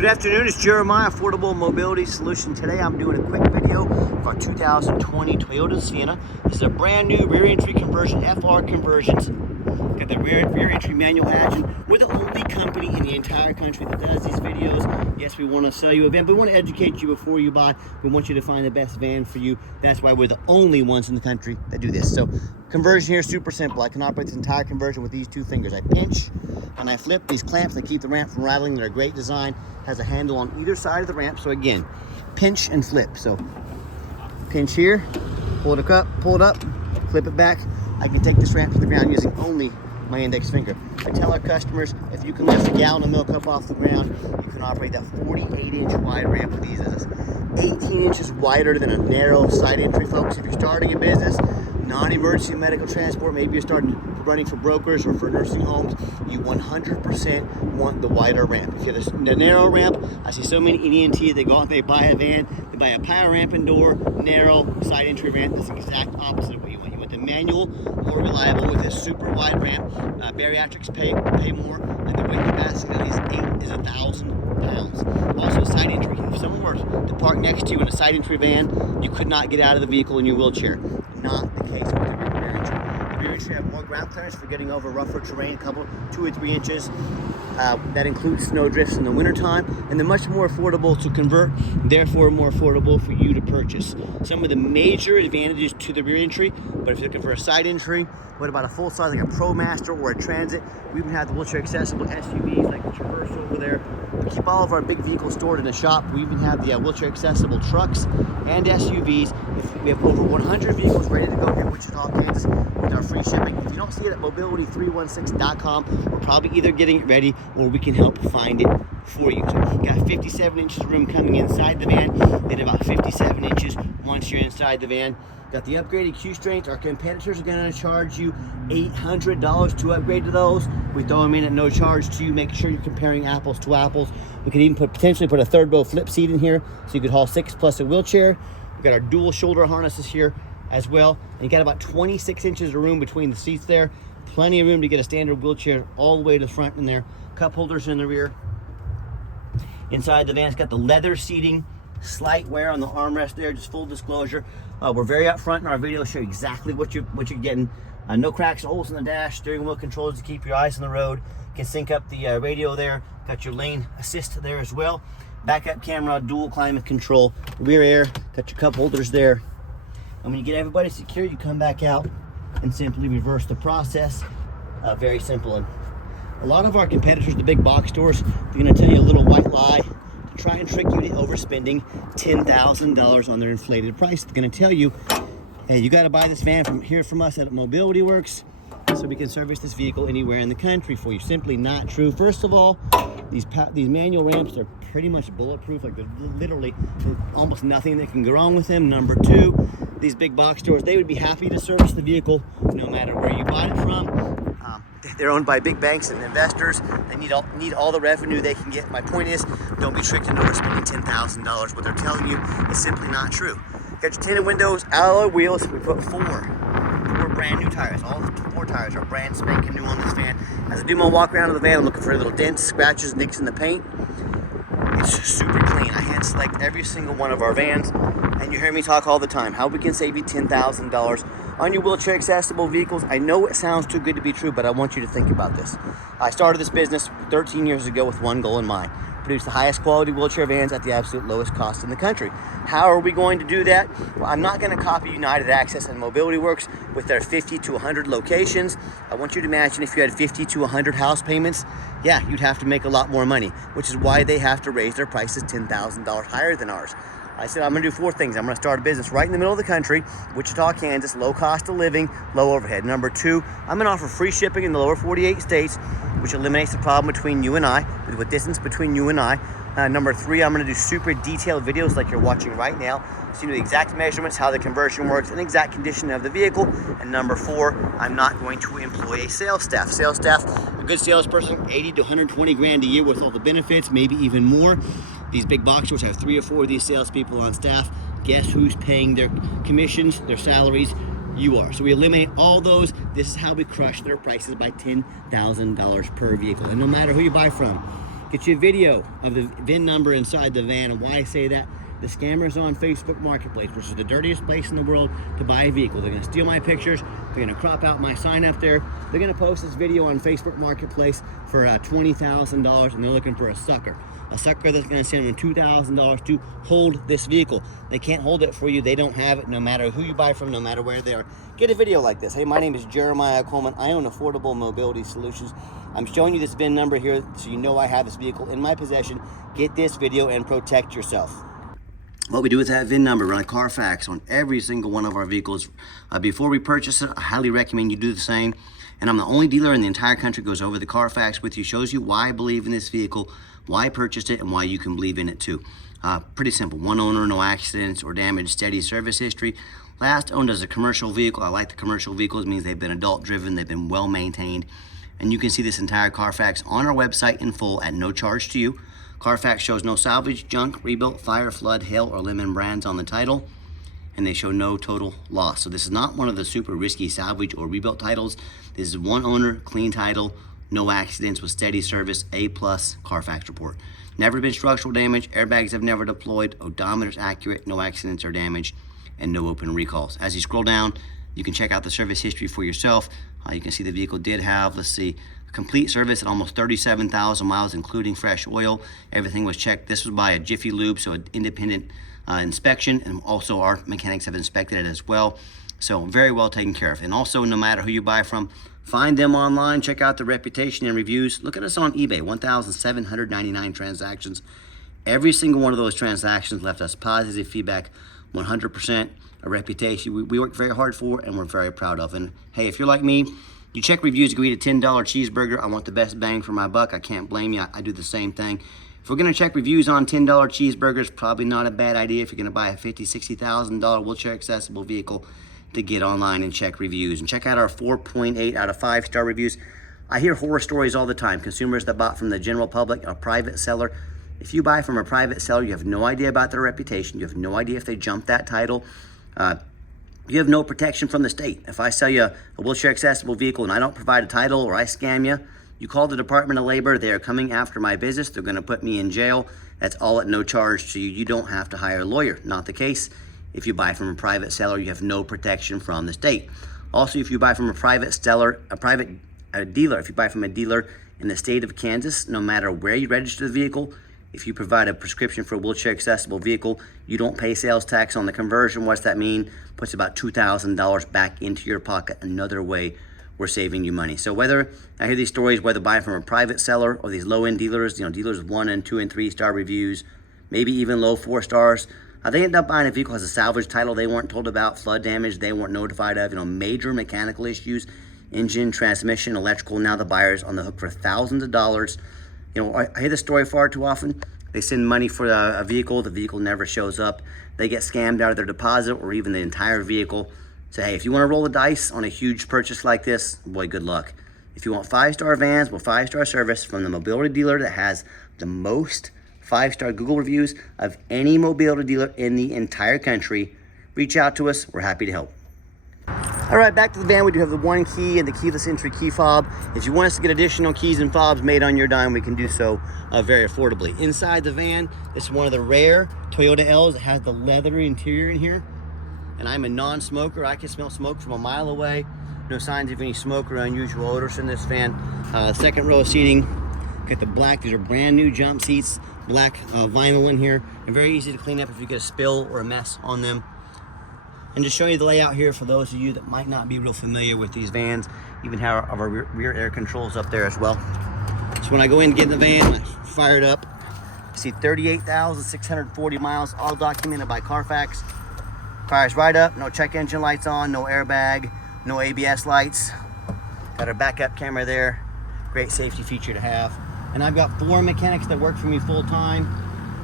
Good afternoon, it's Jeremiah, Affordable Mobility Solution. Today I'm doing a quick video of our 2020 Toyota Sienna. This is a brand new rear entry conversion, FR conversions. Got the rear entry manual engine. We're the only company in the entire country that does these videos. Yes, we want to sell you a van, but we want to educate you before you buy. We want you to find the best van for you. That's why we're the only ones in the country that do this. So conversion here is super simple. I can operate this entire conversion with these two fingers. I pinch and I flip these clamps that keep the ramp from rattling. They're a great design. Has a handle on either side of the ramp. So again, pinch and flip. So pinch here, pull it up, flip it back. I can take this ramp to the ground using only my index finger. I tell our customers, if you can lift a gallon of milk up off the ground, you can operate that 48-inch wide ramp with these. That's 18 inches wider than a narrow side entry, folks. If you're starting a business, non-emergency medical transport, maybe you're running for brokers or for nursing homes, you 100% want the wider ramp. If you have the narrow ramp, I see so many NEMT, they go out and they buy a van, they buy a power ramp and door, narrow side entry ramp. That's the exact opposite of what you want. You want the manual, more reliable with this super wide ramp. Bariatrics pay more, and the weight capacity of these is 1,000 pounds. Also side entry. If someone were to park next to you in a side entry van, you could not get out of the vehicle in your wheelchair. Not the case with the rear entry. The rear entry have more ground clearance for getting over rougher terrain, 2 or 3 inches. That includes snow drifts in the wintertime, and they're much more affordable to convert, therefore more affordable for you to purchase. Some of the major advantages to the rear entry, but if you're looking for a side entry, what about a full size like a ProMaster or a Transit? We even have the wheelchair accessible SUVs like the Traverse over there. We keep all of our big vehicles stored in the shop. We even have the wheelchair accessible trucks and SUVs. We have over 100 vehicles ready to go here in Wichita, Kansas with our free shipping. If you don't see it at mobility316.com, we're probably either getting it ready or we can help find it for you. So we've got 57 inches of room coming inside the van, then about 57 inches once you're inside the van. Got the upgraded Q strengths. Our competitors are going to charge you $800 to upgrade to those. We throw them in at no charge to you. Make sure you're comparing apples to apples. We could even potentially put a third row flip seat in here so you could haul 6 plus a wheelchair. We've got our dual shoulder harnesses here as well. And you got about 26 inches of room between the seats there. Plenty of room to get a standard wheelchair all the way to the front in there. Cup holders in the rear. Inside the van, it's got the leather seating. Slight wear on the armrest there, just full disclosure. We're very upfront in our video, show you exactly what you're getting. No cracks, holes in the dash, steering wheel controls to keep your eyes on the road. You can sync up the radio there. Got your lane assist there as well. Backup camera, dual climate control, rear air, got your cup holders there. And when you get everybody secure, you come back out and simply reverse the process. Very simple. And a lot of our competitors, the big box stores, they're gonna tell you a little white lie to try and trick you to overspending $10,000 on their inflated price. They're going to tell you, hey, you got to buy this van from us at Mobility Works so we can service this vehicle anywhere in the country for you. Simply not true. First of all, these manual ramps are pretty much bulletproof. Like, there's literally almost nothing that can go wrong with them. Number two, these big box stores, they would be happy to service the vehicle no matter where you buy it from. They're owned by big banks and investors. They need all the revenue they can get. My point is, don't be tricked into overspending $10,000. What they're telling you is simply not true. Got your tinted windows, alloy wheels. We put four brand new tires. All 4 tires are brand spanking new on this van. As I do my walk around of the van, I'm looking for little dents, scratches, nicks in the paint. It's super clean. I hand select every single one of our vans, and you hear me talk all the time how we can save you $10,000 on your wheelchair accessible vehicles. I know it sounds too good to be true, but I want you to think about this. I started this business 13 years ago with one goal in mind: produce the highest quality wheelchair vans at the absolute lowest cost in the country. How are we going to do that? Well, I'm not going to copy United Access and Mobility Works with their 50 to 100 locations. I want you to imagine if you had 50 to 100 house payments, yeah, you'd have to make a lot more money, which is why they have to raise their prices $10,000 higher than ours. I said, I'm going to do 4 things. I'm going to start a business right in the middle of the country, Wichita, Kansas, low cost of living, low overhead. Number 2, I'm going to offer free shipping in the lower 48 states, which eliminates the problem between you and I, with distance between you and I. Number 3, I'm going to do super detailed videos like you're watching right now, so you know the exact measurements, how the conversion works, and exact condition of the vehicle. And number 4, I'm not going to employ a sales staff. Sales staff, a good salesperson, 80 to 120 grand a year with all the benefits, maybe even more. These big box stores have 3 or 4 of these salespeople on staff. Guess who's paying their commissions, their salaries? You are. So we eliminate all those. This is how we crush their prices by $10,000 per vehicle. And no matter who you buy from, Get you a video of the VIN number inside the van. And why I say that, the scammers on Facebook Marketplace, which is the dirtiest place in the world to buy a vehicle. They're gonna steal my pictures, they're gonna crop out my sign up there, they're gonna post this video on Facebook Marketplace for $20,000, and they're looking for a sucker that's gonna send them $2,000 to hold this vehicle. They can't hold it for you, they don't have it, no matter who you buy from, no matter where they are. Get a video like this. Hey, my name is Jeremiah Coleman. I own Affordable Mobility Solutions. I'm showing you this VIN number here so you know I have this vehicle in my possession. Get this video and protect yourself. What we do with that VIN number, run a Carfax on every single one of our vehicles. Before we purchase it, I highly recommend you do the same. And I'm the only dealer in the entire country goes over the Carfax with you, shows you why I believe in this vehicle, why I purchased it, and why you can believe in it too. Pretty simple. One owner, no accidents or damage, steady service history. Last owned as a commercial vehicle. I like the commercial vehicles. It means they've been adult driven, they've been well maintained. And you can see this entire Carfax on our website in full at no charge to you. Carfax shows no salvage, junk, rebuilt, fire, flood, hail, or lemon brands on the title, and they show no total loss. So this is not one of the super risky salvage or rebuilt titles. This is one owner, clean title, no accidents with steady service, A+ Carfax report. Never been structural damage, airbags have never deployed, odometer's accurate, no accidents or damage, and no open recalls. As you scroll down, you can check out the service history for yourself. You can see the vehicle did have, let's see, complete service at almost 37,000 miles, including fresh oil. Everything was checked. This was by a Jiffy Lube, so an independent inspection, and also our mechanics have inspected it as well. So very well taken care of. And also, no matter who you buy from, find them online, check out the reputation and reviews. Look at us on eBay, 1,799 transactions. Every single one of those transactions left us positive feedback, 100%, a reputation we work very hard for and we're very proud of. And hey, if you're like me, you check reviews, go eat a $10 cheeseburger. I want the best bang for my buck. I can't blame you. I do the same thing. If we're gonna check reviews on $10 cheeseburgers, probably not a bad idea if you're gonna buy a $50,000, $60,000 wheelchair accessible vehicle to get online and check reviews. And check out our 4.8 out of 5-star reviews. I hear horror stories all the time. Consumers that bought from the general public, a private seller. If you buy from a private seller, you have no idea about their reputation. You have no idea if they jumped that title. You have no protection from the state. If I sell you a wheelchair accessible vehicle and I don't provide a title or I scam you, you call the Department of Labor, they are coming after my business, they're gonna put me in jail. That's all at no charge to you. You don't have to hire a lawyer. Not the case. If you buy from a private seller, you have no protection from the state. Also, if you buy from a private seller, a dealer, if you buy from a dealer in the state of Kansas, no matter where you register the vehicle, if you provide a prescription for a wheelchair accessible vehicle, you don't pay sales tax on the conversion. What's that mean? Puts about $2,000 back into your pocket. Another way we're saving you money. So whether I hear these stories, whether buying from a private seller or these low-end dealers, dealers with 1 and 2 and 3-star reviews, maybe even low 4 stars, they end up buying a vehicle as a salvage title they weren't told about, flood damage they weren't notified of, major mechanical issues, engine, transmission, electrical. Now the buyer's on the hook for thousands of dollars. I hear this story far too often. They send money for a vehicle, the vehicle never shows up. They get scammed out of their deposit or even the entire vehicle. So hey, if you want to roll the dice on a huge purchase like this, boy, good luck. If you want 5-star vans with 5-star service from the mobility dealer that has the most 5-star Google reviews of any mobility dealer in the entire country, reach out to us. We're happy to help. All right, back to the van. We do have the 1 key and the keyless entry key fob. If you want us to get additional keys and fobs made on your dime, we can do so very affordably. Inside the van, this is one of the rare Toyota L's that has the leather interior in here. And I'm a non-smoker. I can smell smoke from a mile away. No signs of any smoke or unusual odors in this van. Second row of seating, got the black, these are brand new jump seats, black vinyl in here, and very easy to clean up if you get a spill or a mess on them. And just show you the layout here for those of you that might not be real familiar with these vans, even have our rear air controls up there as well. So when I go in and get in the van, I fire it up. You see 38,640 miles, all documented by Carfax. Fires right up, no check engine lights on, no airbag, no ABS lights. Got our backup camera there. Great safety feature to have. And I've got 4 mechanics that work for me full time.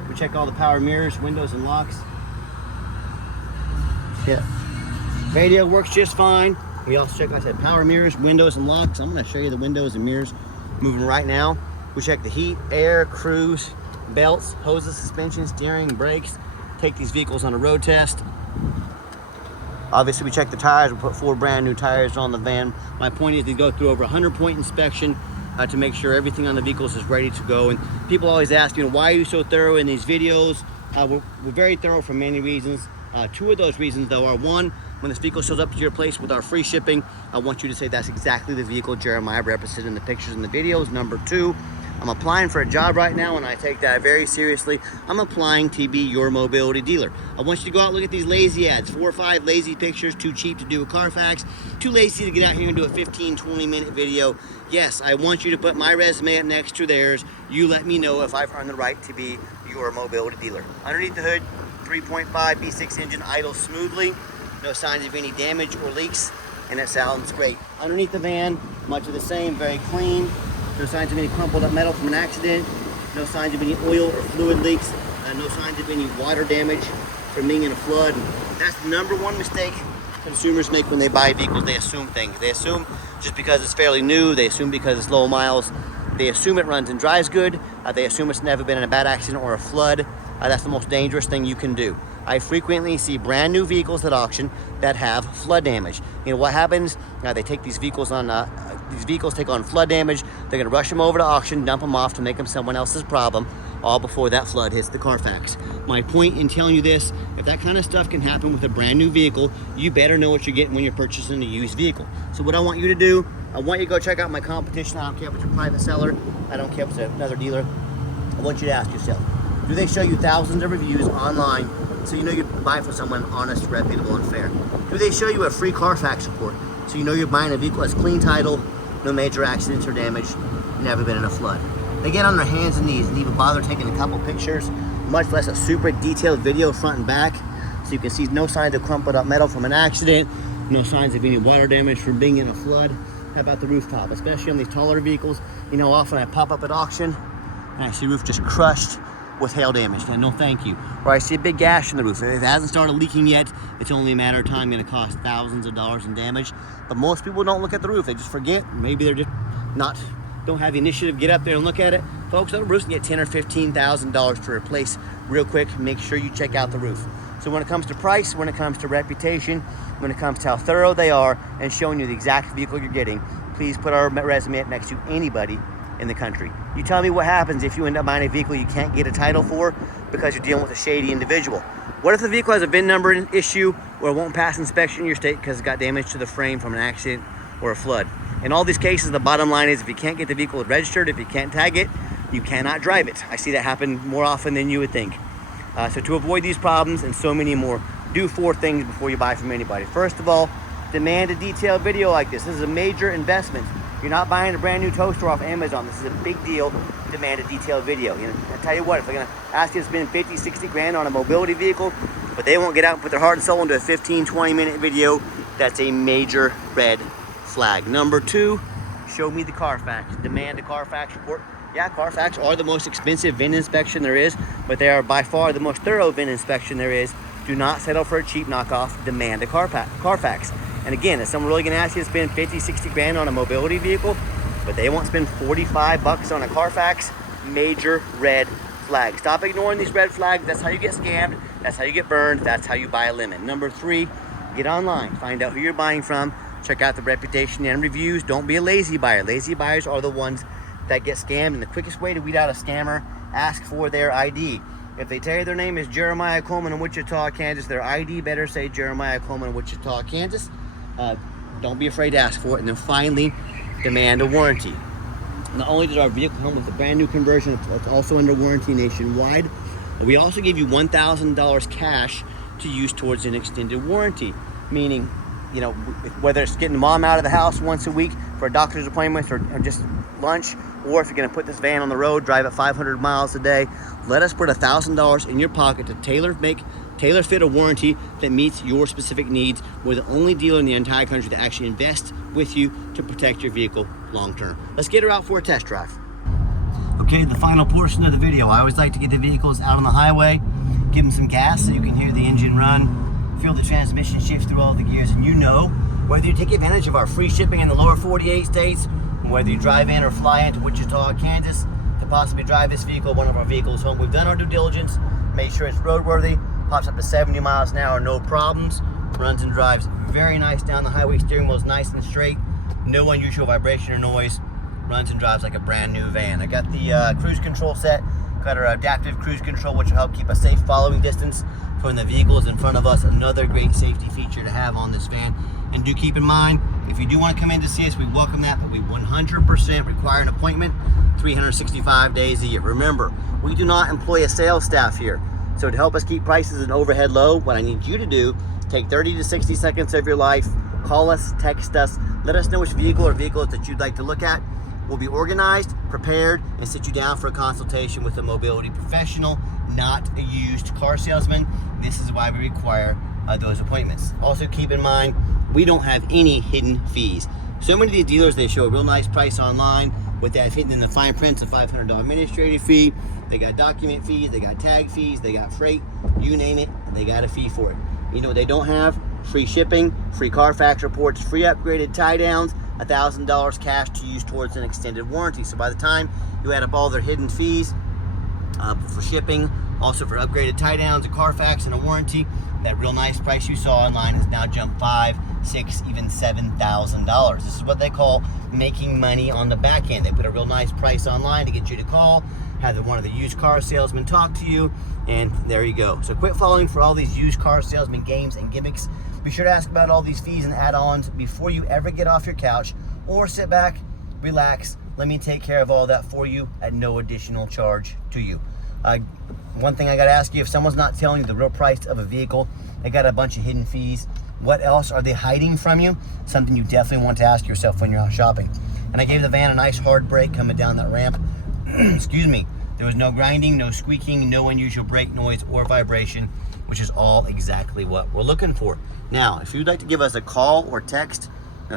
We check all the power mirrors, windows, and locks. Yeah. Radio works just fine. We also check, like I said, power mirrors, windows, and locks. I'm going to show you the windows and mirrors moving right now. We check the heat, air, cruise, belts, hoses, suspension, steering, brakes. Take these vehicles on a road test. Obviously, we check the tires. We put 4 brand new tires on the van. My point is to go through over 100-point inspection, to make sure everything on the vehicles is ready to go. And people always ask, why are you so thorough in these videos? We're very thorough for many reasons. Two of those reasons though are, one, when this vehicle shows up to your place with our free shipping, I want you to say that's exactly the vehicle Jeremiah represented in the pictures and the videos. Number two, I'm applying for a job right now, and I take that very seriously. I'm applying to be your mobility dealer. I want you to go out and look at these lazy ads, 4 or 5 lazy pictures, too cheap to do a Carfax, too lazy to get out here and do a 15-20 minute video. Yes, I want you to put my resume up next to theirs. You let me know if I've earned the right to be your mobility dealer. Underneath the hood, 3.5 V6 engine idles smoothly, no signs of any damage or leaks, and it sounds great. Underneath the van, much of the same, very clean. No signs of any crumpled up metal from an accident. No signs of any oil or fluid leaks. No signs of any water damage from being in a flood. That's the number one mistake consumers make when they buy vehicles. They assume things. They assume just because it's fairly new. They assume because it's low miles. They assume it runs and drives good. They assume it's never been in a bad accident or a flood. That's the most dangerous thing you can do. I frequently see brand new vehicles at auction that have flood damage. What happens? They take these vehicles on. These vehicles take on flood damage. They're gonna rush them over to auction, dump them off to make them someone else's problem, all before that flood hits the Carfax. My point in telling you this, if that kind of stuff can happen with a brand new vehicle, you better know what you're getting when you're purchasing a used vehicle. So what I want you to do, I want you to go check out my competition. I don't care if it's a private seller. I don't care if it's another dealer. I want you to ask yourself, do they show you thousands of reviews online so you know you're buying from someone honest, reputable, and fair? Do they show you a free Carfax report so you know you're buying a vehicle that's clean title, no major accidents or damage, never been in a flood? They get on their hands and knees and even bother taking a couple pictures, much less a super detailed video front and back, so you can see no signs of crumpled up metal from an accident, no signs of any water damage from being in a flood. How about the rooftop? Especially on these taller vehicles, often I pop up at auction and I see the roof just crushed with hail damage. And no thank you. Or I see a big gash in the roof. If it hasn't started leaking yet, it's only a matter of time, going to cost thousands of dollars in damage. But most people don't look at the roof. They just forget. Maybe they're just don't have the initiative to get up there and look at it. Folks, on the roofs can get $10,000 or $15,000 to replace real quick. Make sure you check out the roof. So when it comes to price, when it comes to reputation, when it comes to how thorough they are and showing you the exact vehicle you're getting, please put our resume up next to anybody in the country. You tell me what happens if you end up buying a vehicle you can't get a title for because you're dealing with a shady individual. What if the vehicle has a VIN number issue or it won't pass inspection in your state because it got damage to the frame from an accident or a flood? In all these cases, the bottom line is if you can't get the vehicle registered, if you can't tag it, you cannot drive it. I see that happen more often than you would think. So to avoid these problems and so many more, do 4 things before you buy from anybody. First of all, demand a detailed video like this. This is a major investment. You're not buying a brand new toaster off Amazon. This is a big deal. Demand a detailed video. I tell you what, if they're gonna ask you to spend 50, 60 grand on a mobility vehicle, but they won't get out and put their heart and soul into a 15, 20 minute video, that's a major red flag. Number 2, show me the Carfax. Demand a Carfax report. Yeah, Carfax are the most expensive VIN inspection there is, but they are by far the most thorough VIN inspection there is. Do not settle for a cheap knockoff. Demand a Carfax. And again, if someone really gonna ask you to spend 50, 60 grand on a mobility vehicle, but they won't spend 45 bucks on a Carfax, major red flag. Stop ignoring these red flags. That's how you get scammed. That's how you get burned. That's how you buy a lemon. Number 3, get online. Find out who you're buying from. Check out the reputation and reviews. Don't be a lazy buyer. Lazy buyers are the ones that get scammed. And the quickest way to weed out a scammer, ask for their ID. If they tell you their name is Jeremiah Coleman in Wichita, Kansas, their ID better say Jeremiah Coleman in Wichita, Kansas. Don't be afraid to ask for it. And then finally, demand a warranty. Not only does our vehicle come with a brand new conversion, it's also under warranty nationwide. We also give you $1,000 cash to use towards an extended warranty, meaning, whether it's getting mom out of the house once a week for a doctor's appointment or just lunch, or if you're going to put this van on the road, drive it 500 miles a day, let us put $1,000 in your pocket to tailor fit a warranty that meets your specific needs. We're the only dealer in the entire country that actually invests with you to protect your vehicle long term. Let's get her out for a test drive. Okay, the final portion of the video. I always like to get the vehicles out on the highway, give them some gas so you can hear the engine run, feel the transmission shift through all the gears, and whether you take advantage of our free shipping in the lower 48 states, whether you drive in or fly into Wichita, Kansas, to possibly drive this vehicle, one of our vehicles home. We've done our due diligence, made sure it's roadworthy, pops up to 70 miles an hour, no problems, runs and drives very nice down the highway, steering wheel's nice and straight, no unusual vibration or noise. runs and drives like a brand new van. I got the cruise control set, got our adaptive cruise control, which will help keep a safe following distance from the vehicles in front of us. Another great safety feature to have on this van. And do keep in mind, if you do want to come in to see us, we welcome that, but we 100% require an appointment 365 days a year. Remember, we do not employ a sales staff here. So to help us keep prices and overhead low, what I need you to do, take 30 to 60 seconds of your life, call us, text us, let us know which vehicle or vehicles that you'd like to look at. We'll be organized, prepared, and sit you down for a consultation with a mobility professional, not a used car salesman. This is why we require those appointments. Also keep in mind, we don't have any hidden fees. So many of these dealers, they show a real nice price online with that hidden in the fine print, a $500 administrative fee. They got document fees, they got tag fees, they got freight, you name it, they got a fee for it. You know what they don't have? Free shipping, free Carfax reports, free upgraded tie downs, $1,000 cash to use towards an extended warranty. So by the time you add up all their hidden fees for shipping, also for upgraded tie downs, a Carfax, and a warranty, that real nice price you saw online has now jumped $5,000, $6,000, even $7,000. This is what they call making money on the back end. They put a real nice price online to get you to call, have one of the used car salesmen talk to you, and there you go. So quit falling for all these used car salesman games and gimmicks. Be sure to ask about all these fees and add-ons before you ever get off your couch, or sit back, relax, let me take care of all that for you at no additional charge to you. One thing I gotta ask you, if someone's not telling you the real price of a vehicle, they got a bunch of hidden fees, what else are they hiding from you? Something you definitely want to ask yourself when you're out shopping. And I gave the van a nice hard brake coming down that ramp. Excuse me. There was no grinding, no squeaking, no unusual brake noise or vibration, which is all exactly what we're looking for. Now, if you'd like to give us a call or text,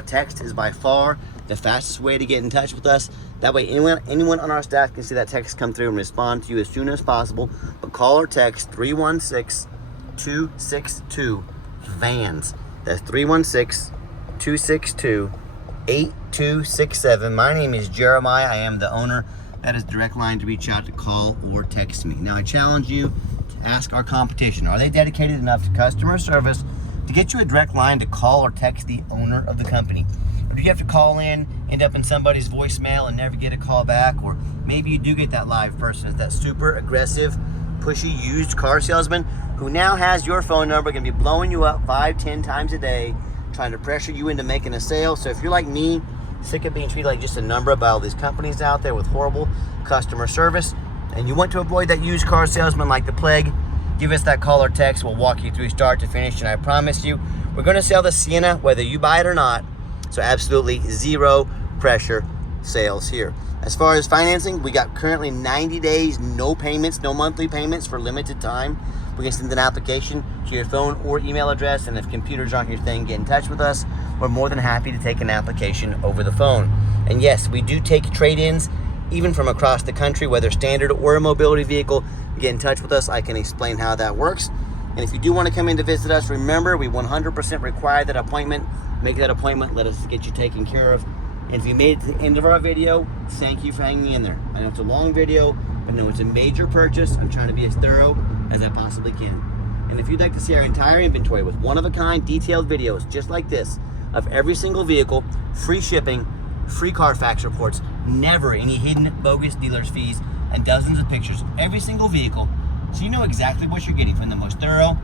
text is by far the fastest way to get in touch with us. That way anyone on our staff can see that text come through and respond to you as soon as possible. But call or text 316-262-VANS. That's 316-262-8267. My name is Jeremiah. I am the owner. That is the direct line to reach out, to call or text me. Now I challenge you to ask our competition, are they dedicated enough to customer service to get you a direct line to call or text the owner of the company? Or do you have to call in, end up in somebody's voicemail and never get a call back? Or maybe you do get that live person, it's that super aggressive, pushy used car salesman who now has your phone number, gonna be blowing you up 5-10 times a day, trying to pressure you into making a sale. So if you're like me, sick of being treated like just a number by all these companies out there with horrible customer service, and you want to avoid that used car salesman like the plague, give us that call or text. We'll walk you through start to finish, and I promise you, we're gonna sell the Sienna whether you buy it or not. So absolutely zero pressure sales here. As far as financing, we got currently 90 days, no payments, no monthly payments for limited time. We can send an application to your phone or email address, and if computers aren't your thing, get in touch with us. We're more than happy to take an application over the phone. And yes, we do take trade-ins, even from across the country, whether standard or a mobility vehicle. Get in touch with us. I can explain how that works. And if you do want to come in to visit us, remember, we 100% require that appointment. Make that appointment. Let us get you taken care of. And if you made it to the end of our video, thank you for hanging in there. I know it's a long video, but I know it's a major purchase. I'm trying to be as thorough as I possibly can. And if you'd like to see our entire inventory with one-of-a-kind detailed videos just like this of every single vehicle, free shipping, free Carfax reports, never any hidden bogus dealer's fees, and dozens of pictures of every single vehicle, so you know exactly what you're getting from the most thorough,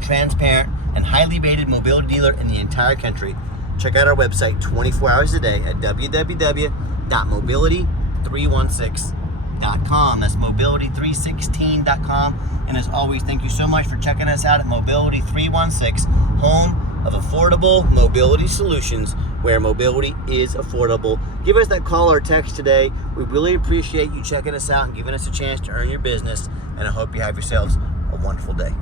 transparent, and highly rated mobility dealer in the entire country, check out our website 24 hours a day at www.mobility316.com. That's mobility316.com. And as always, thank you so much for checking us out at Mobility 316, home of affordable mobility solutions, where mobility is affordable. Give us that call or text today. We really appreciate you checking us out and giving us a chance to earn your business. And I hope you have yourselves a wonderful day.